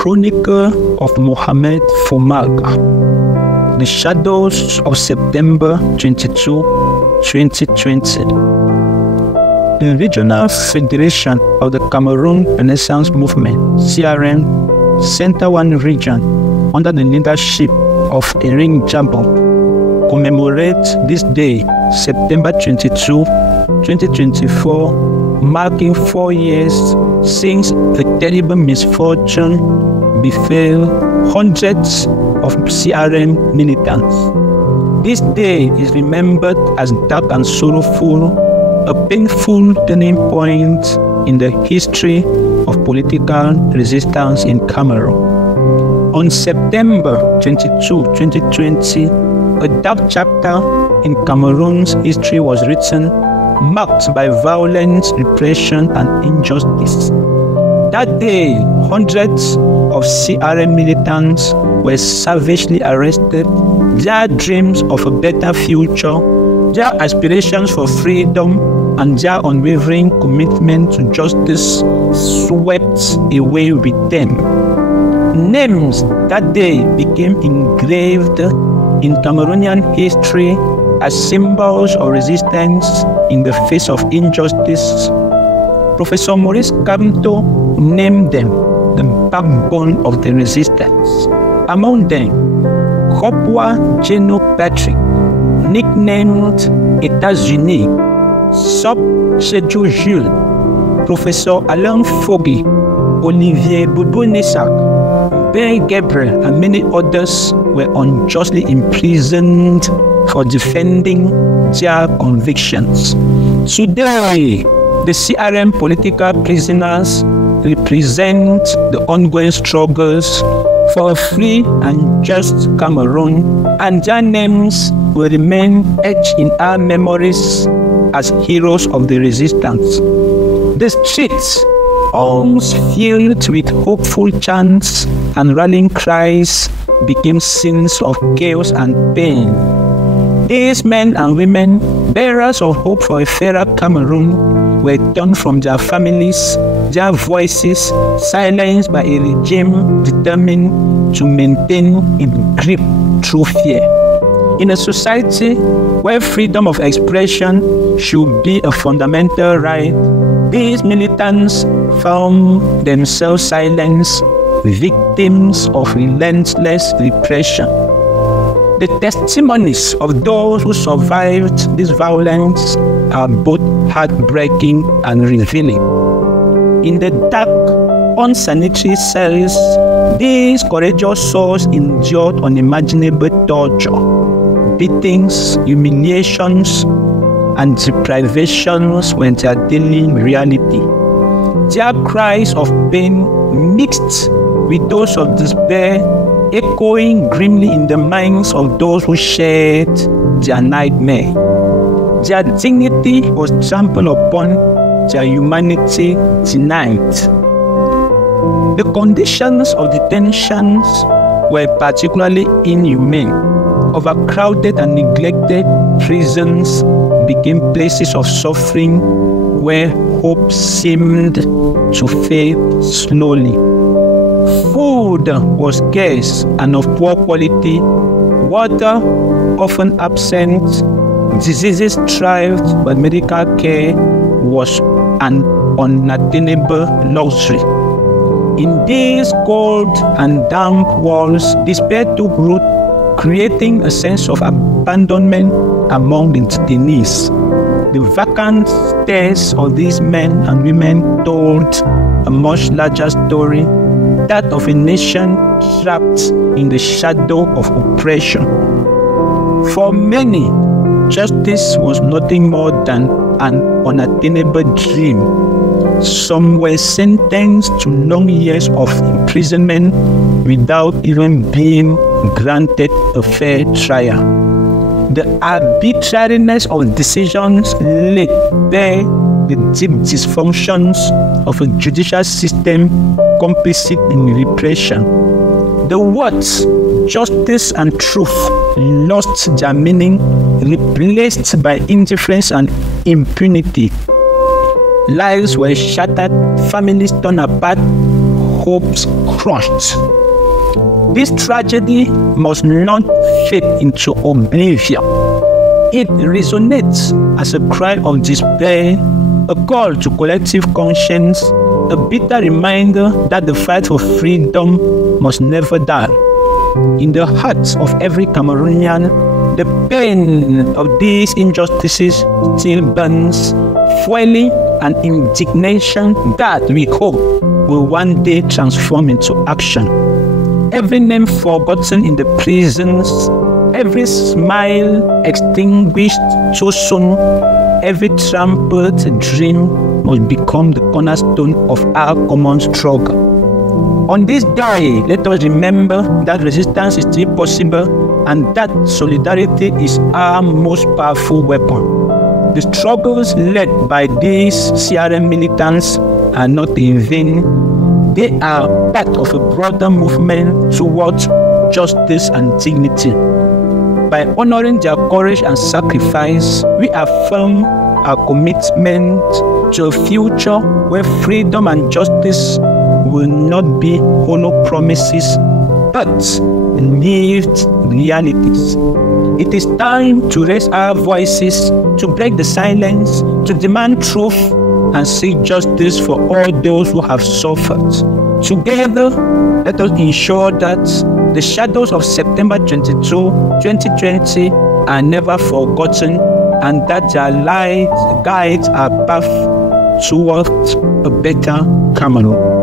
Chronicle of Mohamed Fumaga, The Shadows of September 22, 2020. The Regional Federation of the Cameroon Renaissance Movement, CRM, Center 1 region, under the leadership of Erin Jabon, commemorate this day, September 22, 2024, marking 4 years since the terrible misfortune befell hundreds of CRM militants. This day is remembered as dark and sorrowful, a painful turning point in the history of political resistance in Cameroon. On September 22, 2020, a dark chapter in Cameroon's history was written, marked by violence, repression, and injustice. That day, hundreds of CRM militants were savagely arrested. Their dreams of a better future, their aspirations for freedom, and their unwavering commitment to justice swept away with them. Names that day became engraved in Cameroonian history as symbols of resistance in the face of injustice. Professor Maurice Kamto named them the backbone of the resistance. Among them, Kopwa Geno Patrick, nicknamed Etched, Sub Sejo Jules, Professor Alain Foggy, Olivier Boubou-Nessak, Ben Gabriel, and many others were unjustly imprisoned for defending their convictions. Today, the CRM political prisoners represent the ongoing struggles for a free and just Cameroon, and their names will remain etched in our memories as heroes of the resistance. The streets, almost filled with hopeful chants and rallying cries, became scenes of chaos and pain. These men and women, bearers of hope for a fairer Cameroon, were torn from their families, their voices silenced by a regime determined to maintain its grip through fear. In a society where freedom of expression should be a fundamental right, these militants found themselves silenced, victims of relentless repression. The testimonies of those who survived this violence are both heartbreaking and revealing. In the dark, unsanitary cells, these courageous souls endured unimaginable torture, beatings, humiliations, and deprivations were their daily reality. Their cries of pain mixed with those of despair, echoing grimly in the minds of those who shared their nightmare. Their dignity was trampled upon, their humanity denied. The conditions of detentions were particularly inhumane. Overcrowded and neglected prisons became places of suffering where hope seemed to fade slowly. Food was scarce and of poor quality, water often absent, diseases thrived, but medical care was an unattainable luxury. In these cold and damp walls, despair took root, creating a sense of abandonment among the detainees. The vacant stares of these men and women told a much larger story, that of a nation trapped in the shadow of oppression. For many, justice was nothing more than an unattainable dream. Some were sentenced to long years of imprisonment without even being granted a fair trial. The arbitrariness of decisions laid bare the deep dysfunctions of a judicial system complicit in repression. The words justice and truth lost their meaning, replaced by indifference and impunity. Lives were shattered, families torn apart, hopes crushed. This tragedy must not fade into oblivion. It resonates as a cry of despair, a call to collective conscience, a bitter reminder that the fight for freedom must never die. In the hearts of every Cameroonian, the pain of these injustices still burns, fueling an indignation that we hope will one day transform into action. Every name forgotten in the prisons, every smile extinguished too soon, every trampled dream must become the cornerstone of our common struggle. On this day, let us remember that resistance is still possible and that solidarity is our most powerful weapon. The struggles led by these CRM militants are not in vain. They are part of a broader movement towards justice and dignity. By honoring their courage and sacrifice, we affirm our commitment to a future where freedom and justice will not be hollow promises, but lived realities. It is time to raise our voices, to break the silence, to demand truth, and seek justice for all those who have suffered. Together, let us ensure that the shadows of September 22, 2020 are never forgotten, and that their light guides our path towards a better Cameroon.